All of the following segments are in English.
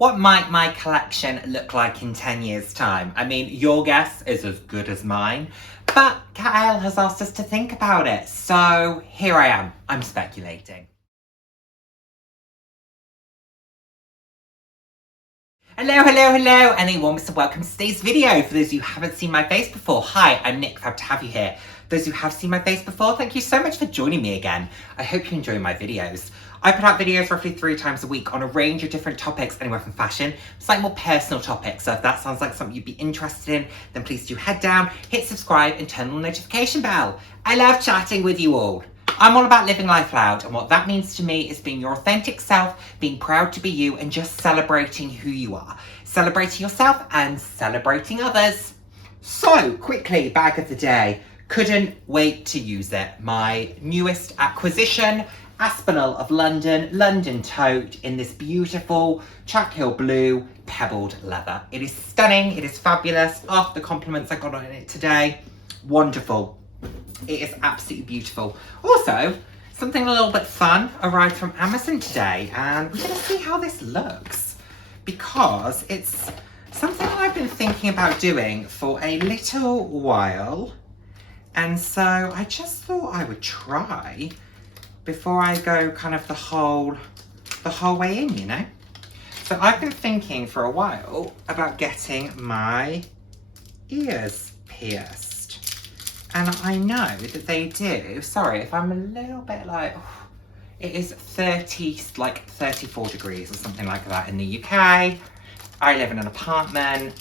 what might my collection look like in 10 years' time? I mean, your guess is as good as mine, but Dayle has asked us to think about it, so here I am. I'm speculating. Hello, and a warm welcome to today's video. For those of you who haven't seen my face before, hi, I'm Nick, proud to have you here. Those who have seen my face before, thank you so much for joining me again. I hope you enjoy my videos. I put out videos roughly 3 times a week on a range of different topics, anywhere from fashion, slightly more personal topics. So if that sounds like something you'd be interested in, then please do head down, hit subscribe and turn on the notification bell. I love chatting with you all. I'm all about living life loud, and what that means to me is being your authentic self, being proud to be you, and just celebrating who you are. Celebrating yourself and celebrating others. So, quickly, bag of the day. Couldn't wait to use it. My newest acquisition, Aspinall of London, London tote in this beautiful Chuck Hill blue pebbled leather. It is stunning, it is fabulous. After the compliments I got on it today, wonderful. It is absolutely beautiful. Also, something a little bit fun arrived from Amazon today, and we're gonna see how this looks because it's something I've been thinking about doing for a little while. And so I just thought I would try before I go kind of the whole way in, you know? So I've been thinking for a while about getting my ears pierced. And I know that they do, sorry if I'm a little bit like, it is 34 degrees or something like that in the UK. I live in an apartment,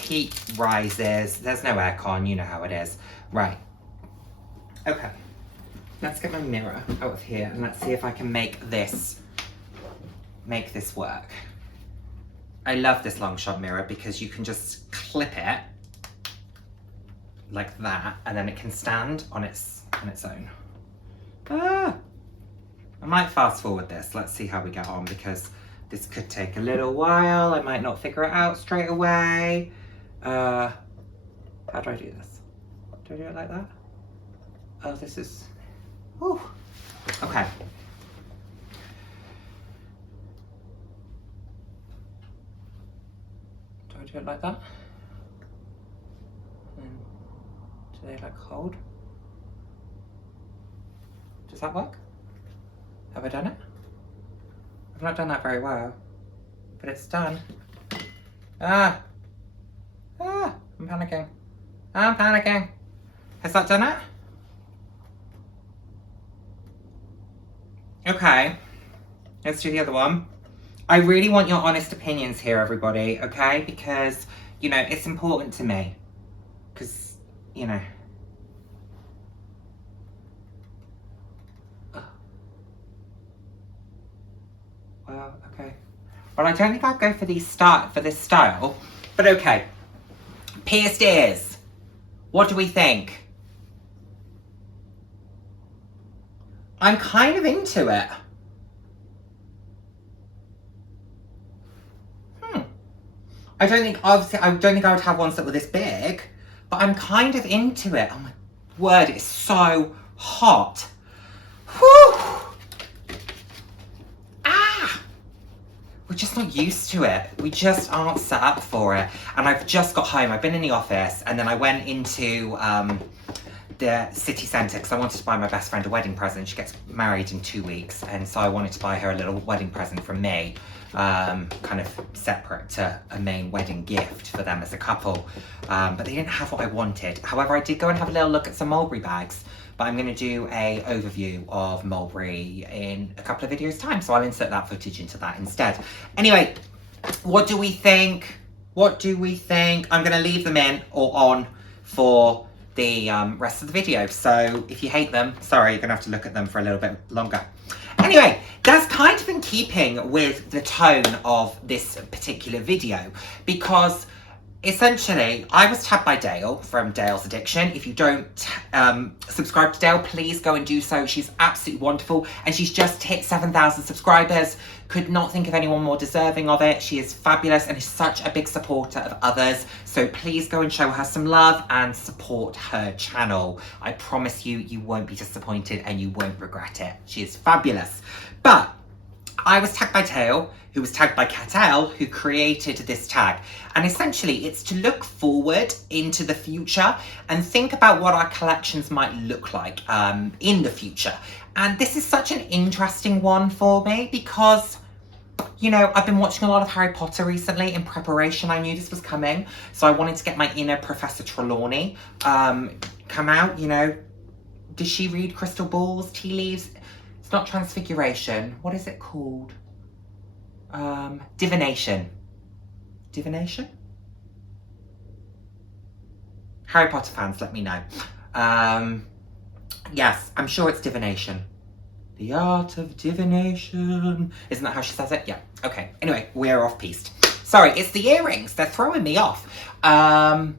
heat rises, there's no aircon, you know how it is. Right, okay, let's get my mirror out of here and let's see if I can make this work. I love this long shot mirror because you can just clip it like that, and then it can stand on its own. I might fast forward this. Let's see how we get on because this could take a little while. I might not figure it out straight away. How do I do this? Do I do it like that? Oh, this is, whew. Okay. Do I do it like that? Do they like hold? Does that work? Have I done it? I've not done that very well, but it's done. I'm panicking. I'm panicking. Has that done it? Okay, let's do the other one. I really want your honest opinions here, everybody, okay? Because, you know, it's important to me. Because, you know. Well, okay. Well, I don't think I'd go for this style, but okay. Pierced ears. What do we think? I'm kind of into it. I don't think I would have ones that were this big, but I'm kind of into it. Oh my word, it's so hot. Whew. We're just not used to it. We just aren't set up for it. And I've just got home. I've been in the office and then I went into the city centre because I wanted to buy my best friend a wedding present. She gets married in 2 weeks, and so I wanted to buy her a little wedding present from me, kind of separate to a main wedding gift for them as a couple. But they didn't have what I wanted. However, I did go and have a little look at some mulberry bags. But I'm going to do a overview of mulberry in a couple of videos time, so I'll insert that footage into that instead. Anyway, what do we think? What do we think? I'm going to leave them in or on for the rest of the video. So if you hate them, sorry, you're going to have to look at them for a little bit longer. Anyway, that's kind of in keeping with the tone of this particular video because essentially, I was tagged by Dayle from Dayle's Addiction. If you don't subscribe to Dayle, please go and do so. She's absolutely wonderful, and she's just hit 7,000 subscribers. Could not think of anyone more deserving of it. She is fabulous and is such a big supporter of others. So please go and show her some love and support her channel. I promise you, you won't be disappointed and you won't regret it. She is fabulous. But I was tagged by Dayle, who was tagged by Dayle, who created this tag. And essentially it's to look forward into the future and think about what our collections might look like in the future. And this is such an interesting one for me because, you know, I've been watching a lot of Harry Potter recently in preparation. I knew this was coming, so I wanted to get my inner Professor Trelawney come out, you know. Does she read crystal balls, tea leaves? It's not transfiguration. What is it called? Divination. Divination? Harry Potter fans, let me know. Yes, I'm sure it's divination. The art of divination. Isn't that how she says it? Yeah. Okay. Anyway, we're off-piste. Sorry, it's the earrings. They're throwing me off. I'm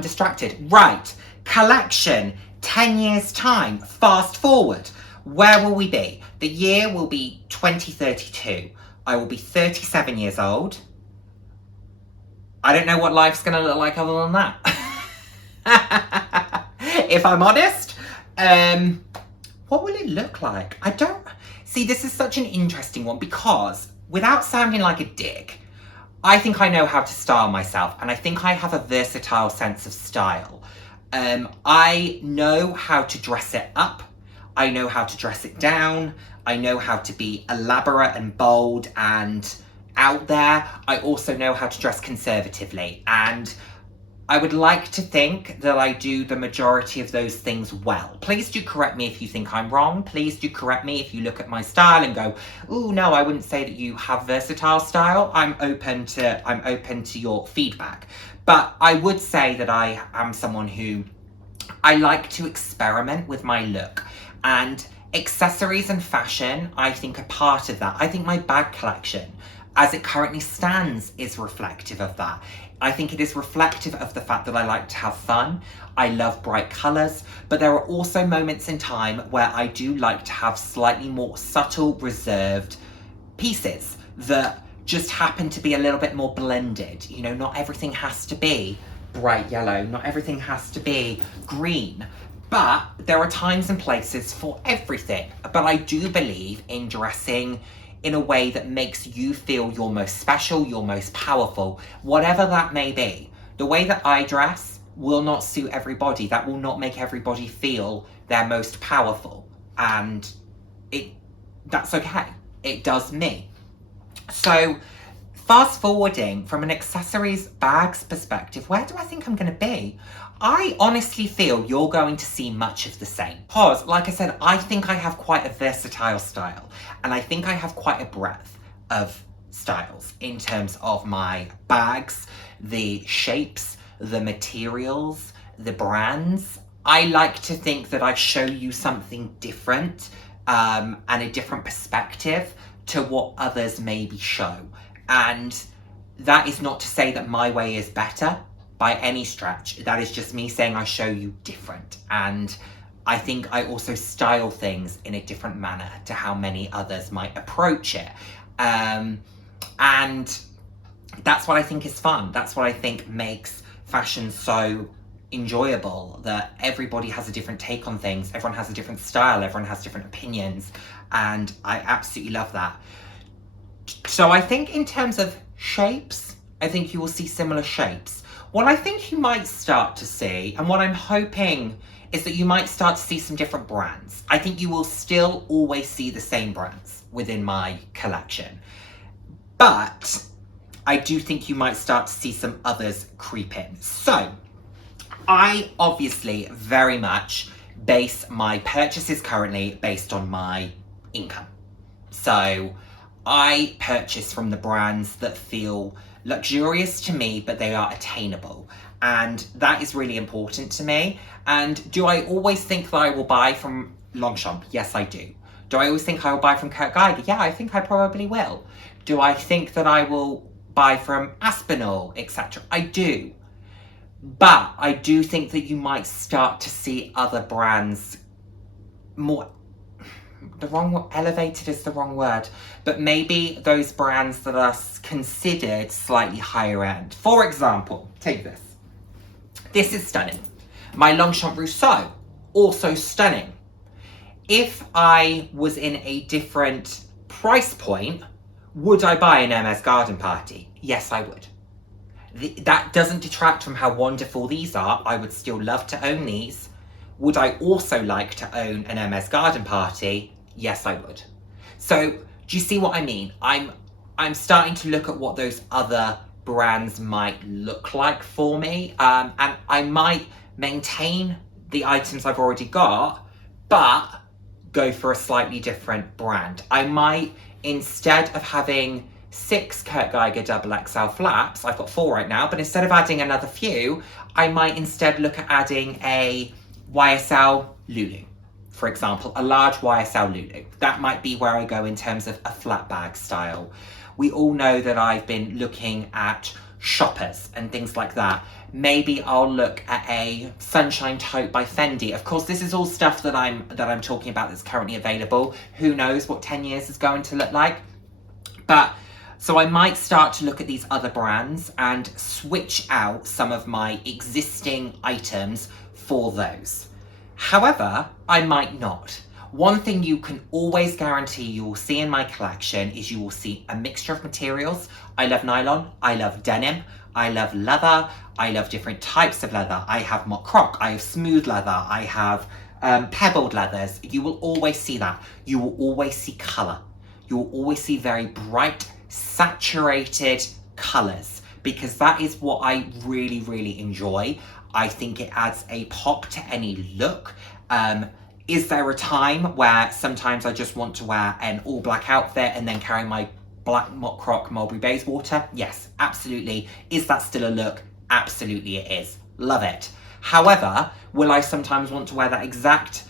distracted. Right. Collection. 10 years time. Fast forward. Where will we be? The year will be 2032. I will be 37 years old. I don't know what life's going to look like other than that. If I'm honest. What will it look like? I don't... See, this is such an interesting one because without sounding like a dick, I think I know how to style myself and I think I have a versatile sense of style. I know how to dress it up. I know how to dress it down. I know how to be elaborate and bold and out there. I also know how to dress conservatively, and I would like to think that I do the majority of those things well. Please do correct me if you think I'm wrong. Please do correct me if you look at my style and go, "Ooh, no, I wouldn't say that you have versatile style." I'm open to your feedback. But I would say that I am someone who I like to experiment with my look, and accessories and fashion, I think, are part of that. I think my bag collection, as it currently stands, is reflective of that. I think it is reflective of the fact that I like to have fun. I love bright colours, but there are also moments in time where I do like to have slightly more subtle, reserved pieces that just happen to be a little bit more blended. You know, not everything has to be bright yellow, not everything has to be green, but there are times and places for everything. But I do believe in dressing in a way that makes you feel your most special, your most powerful, whatever that may be. The way that I dress will not suit everybody. That will not make everybody feel their most powerful. And that's okay. It does me. So fast forwarding from an accessories bags perspective, where do I think I'm going to be? I honestly feel you're going to see much of the same. Because, like I said, I think I have quite a versatile style. And I think I have quite a breadth of styles in terms of my bags, the shapes, the materials, the brands. I like to think that I show you something different and a different perspective to what others maybe show. And that is not to say that my way is better by any stretch. That is just me saying I show you different. And I think I also style things in a different manner to how many others might approach it. And that's what I think is fun. That's what I think makes fashion so enjoyable, that everybody has a different take on things. Everyone has a different style. Everyone has different opinions. And I absolutely love that. So I think in terms of shapes, I think you will see similar shapes. What I think you might start to see, and what I'm hoping, is that you might start to see some different brands. I think you will still always see the same brands within my collection. But I do think you might start to see some others creep in. So I obviously very much base my purchases currently based on my income. So I purchase from the brands that feel luxurious to me, but they are attainable. And that is really important to me. And do I always think that I will buy from Longchamp? Yes, I do. Do I always think I will buy from Kurt Geiger? Yeah, I think I probably will. Do I think that I will buy from Aspinall, etc.? I do. But I do think that you might start to see other brands more... elevated is the wrong word, but maybe those brands that are considered slightly higher end. For example, take this. This is stunning. My Longchamp Rousseau, also stunning. If I was in a different Price point, would I buy an Hermes garden party? Yes, I would. That doesn't detract from how wonderful these are. I would still love to own these. Would I also like to own an Hermes garden party? Yes, I would. So do you see what I mean? I'm starting to look at what those other brands might look like for me, and I might maintain the items I've already got, but go for a slightly different brand. I might, instead of having 6 Kurt Geiger double XL flaps, I've got 4 right now, but instead of adding another few, I might instead look at adding a YSL Lulu, for example, a large YSL Lulu. That might be where I go in terms of a flat bag style. We all know that I've been looking at shoppers and things like that. Maybe I'll look at a Sunshine Tote by Fendi. Of course, this is all stuff that I'm talking about that's currently available. Who knows what 10 years is going to look like? But so I might start to look at these other brands and switch out some of my existing items for those. However, I might not. One thing you can always guarantee you will see in my collection is you will see a mixture of materials. I love nylon, I love denim, I love leather, I love different types of leather. I have mock croc, I have smooth leather, I have pebbled leathers. You will always see that. You will always see colour. You will always see very bright, saturated colours, because that is what I really, really enjoy. I think it adds a pop to any look. Is there a time where sometimes I just want to wear an all black outfit and then carry my black mock croc Mulberry Bayswater? Yes, absolutely. Is that still a look? Absolutely it is. Love it. However, will I sometimes want to wear that exact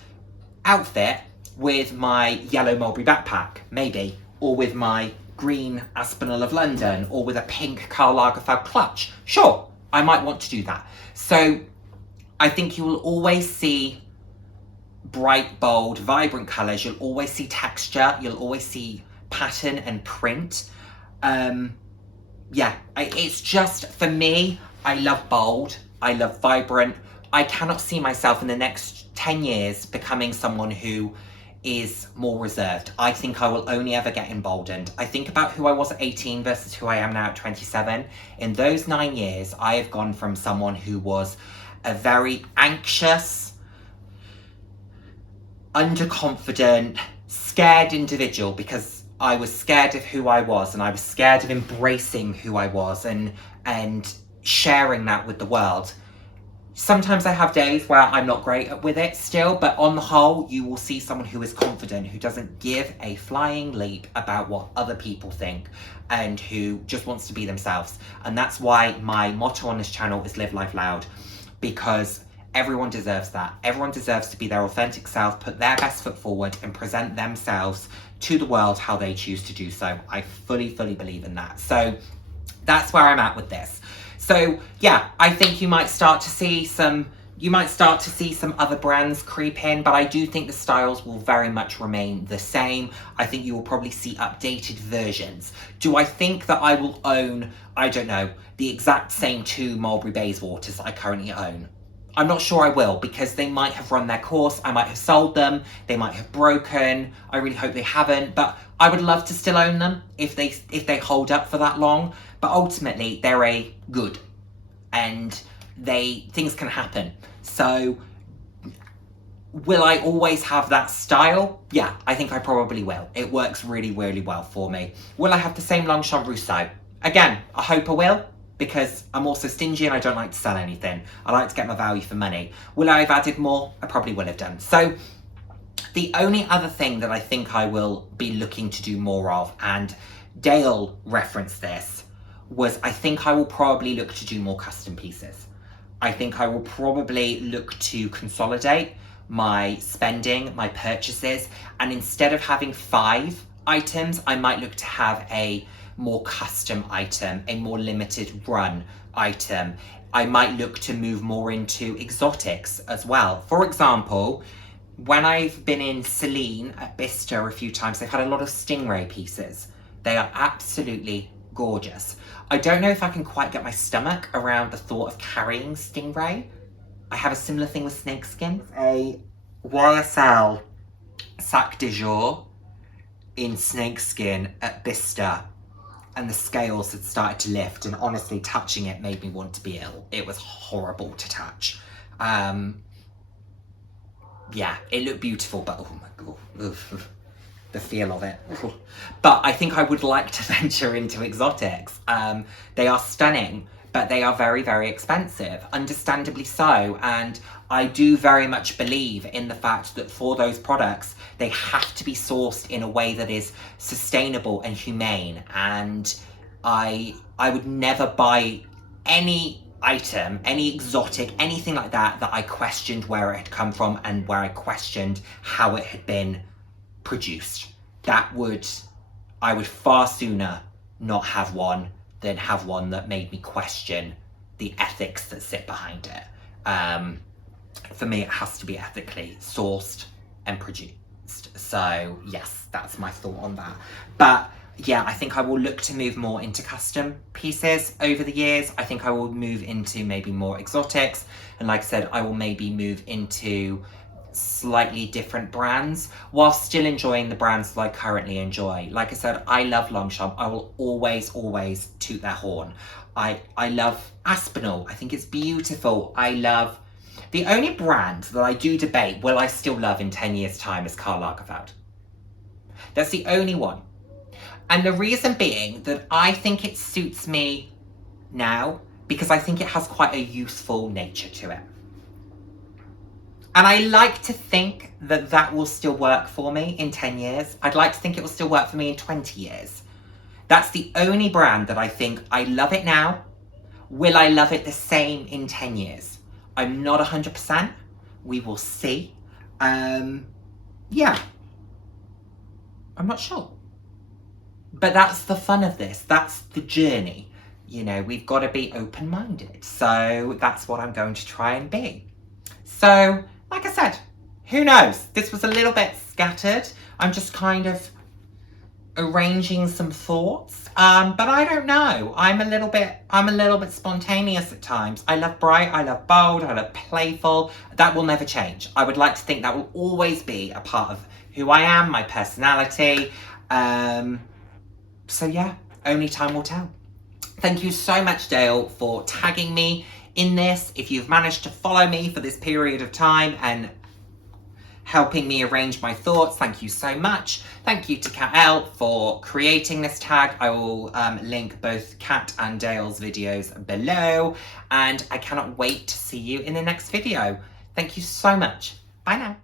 outfit with my yellow Mulberry backpack? Maybe. Or with my green Aspinall of London, or with a pink Karl Lagerfeld clutch? Sure, I might want to do that. So I think you will always see bright, bold, vibrant colours. You'll always see texture. You'll always see pattern and print. Yeah, it's just, for me, I love bold. I love vibrant. I cannot see myself in the next 10 years becoming someone who is more reserved. I think I will only ever get emboldened. I think about who I was at 18 versus who I am now at 27. In those 9 years, I have gone from someone who was a very anxious, underconfident, scared individual, because I was scared of who I was, and I was scared of embracing who I was and sharing that with the world. Sometimes I have days where I'm not great with it still, but on the whole, you will see someone who is confident, who doesn't give a flying leap about what other people think, and who just wants to be themselves. And that's why my motto on this channel is Live Life Loud, because everyone deserves that. Everyone deserves to be their authentic self, put their best foot forward, and present themselves to the world how they choose to do so. I fully, fully believe in that. So that's where I'm at with this. So yeah, I think you might start to see some other brands creep in, but I do think the styles will very much remain the same. I think you will probably see updated versions. Do I think that I will own, I don't know, the exact same 2 Mulberry Bayswaters that I currently own? I'm not sure I will, because they might have run their course, I might have sold them, they might have broken, I really hope they haven't, but I would love to still own them if they hold up for that long. But ultimately, they're a good, and things can happen. So will I always have that style? Yeah, I think I probably will. It works really, really well for me. Will I have the same Longchamp Rousseau? Again, I hope I will, because I'm also stingy and I don't like to sell anything. I like to get my value for money. Will I have added more? I probably will have done. So the only other thing that I think I will be looking to do more of, and Dayle referenced this, was I think I will probably look to do more custom pieces. I think I will probably look to consolidate my spending, my purchases, and instead of having 5 items, I might look to have a more custom item, a more limited run item. I might look to move more into exotics as well. For example, when I've been in Celine at Bicester a few times, they've had a lot of stingray pieces. They are absolutely gorgeous. I don't know if I can quite get my stomach around the thought of carrying stingray. I have a similar thing with snakeskin. A YSL Sac de Jour in snakeskin at Bicester, and the scales had started to lift, and honestly touching it made me want to be ill. It was horrible to touch. Yeah, it looked beautiful, but oh my god, the feel of it. But I think I would like to venture into exotics. They are stunning, but they are very, very expensive, understandably so. And I do very much believe in the fact that for those products, they have to be sourced in a way that is sustainable and humane. And I would never buy any item, any exotic, anything like that, that I questioned where it had come from and where I questioned how it had been produced. I would far sooner not have one than have one that made me question the ethics that sit behind it. For me, it has to be ethically sourced and produced. So yes, that's my thought on that. But yeah, I think I will look to move more into custom pieces over the years. I think I will move into maybe more exotics. And like I said, I will maybe move into slightly different brands while still enjoying the brands that I currently enjoy. Like I said, I love Longchamp. I will always toot their horn. I love Aspinall. I think it's beautiful. The only brand that I do debate will I still love in 10 years time is Karl Lagerfeld. That's the only one. And the reason being that I think it suits me now because I think it has quite a youthful nature to it. And I like to think that that will still work for me in 10 years. I'd like to think it will still work for me in 20 years. That's the only brand that I think I love it now. Will I love it the same in 10 years? I'm not 100%. We will see. Yeah. I'm not sure. But that's the fun of this. That's the journey. You know, we've got to be open-minded. So that's what I'm going to try and be. So, like I said, who knows? This was a little bit scattered. I'm just kind of arranging some thoughts. But I don't know. I'm a little bit spontaneous at times. I love bright, I love bold, I love playful. That will never change. I would like to think that will always be a part of who I am, my personality. So yeah, only time will tell. Thank you so much, Dayle, for tagging me in this. If you've managed to follow me for this period of time and helping me arrange my thoughts, thank you so much. Thank you to Kat L for creating this tag. I will link both Kat and Dayle's videos below, and I cannot wait to see you in the next video. Thank you so much. Bye now.